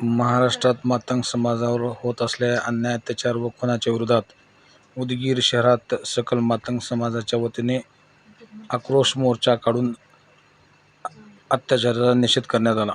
महाराष्ट्रात मातंग समाजावर होत असलेल्या अन्याय अत्याचार व खुनाच्या विरोधात उदगीर शहरात सकल मातंग समाजाच्या वतीने आक्रोश मोर्चा काढून अत्याचाराचा निषेध करण्यात आला.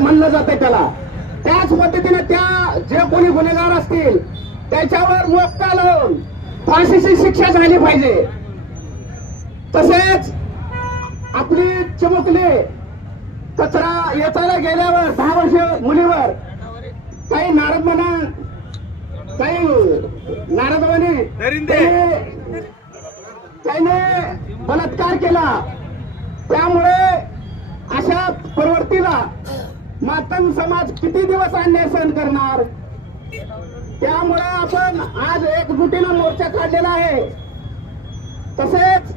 म्हणलं जाते त्याला. त्याच पद्धतीने त्या जे कोणी गुन्हेगार असतील त्याच्यावर मोक्का लावून फाशीची शिक्षा झाली पाहिजे. तसेच आपली चिमुकली कचरा येचायला गेल्यावर दहा वर्ष मुलीवर काही नारद म्हणा काही नारद. म्हणे त्याने बलात्कार केला. त्यामुळे अशा प्रवृत्तीला मातंग समाज किती दिवस अन्याय सहन करणार? त्यामुळे आपण आज एकजुटीनं मोर्चा काढलेला आहे. तसेच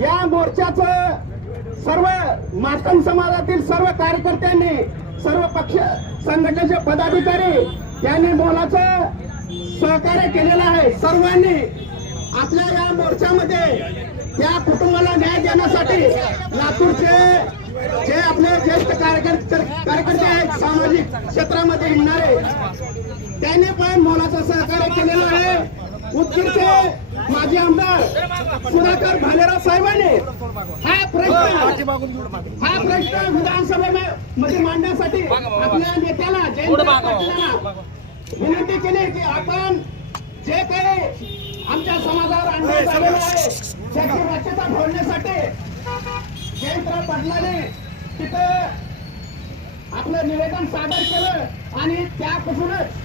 या मोर्चाचं सर्व मातंग समाजातील सर्व कार्यकर्त्यांनी सर्व पक्ष संघटनेचे पदाधिकारी यांनी मोलाचं सहकार्य केलेलं आहे. सर्वांनी आपल्या या मोर्चामध्ये या कुटुंबाला न्याय देण्यासाठी लातूरचे जे आपले ज्येष्ठ कार्यकर्ते कार्यकर्ते आहेत सामाजिक क्षेत्रामध्ये हिंडणारे त्यांनी पण मोलाचं सहकार्य केलेलं आहे. उदगीरचे माजी आमदार सुधाकर भालेराव साहेबांनी हा प्रश्न हा प्रश्न विधानसभेमध्ये मांडण्यासाठी आपल्या नेत्याला जयंत पाटलांना विनंती केली की आपण जे काही आमच्या समाजावर अन्याय झालेला आहे त्याची वाच्यता फोडण्यासाठी जयंतराव पाटलाने तिथं आपलं निवेदन सादर केलं आणि त्यापासूनच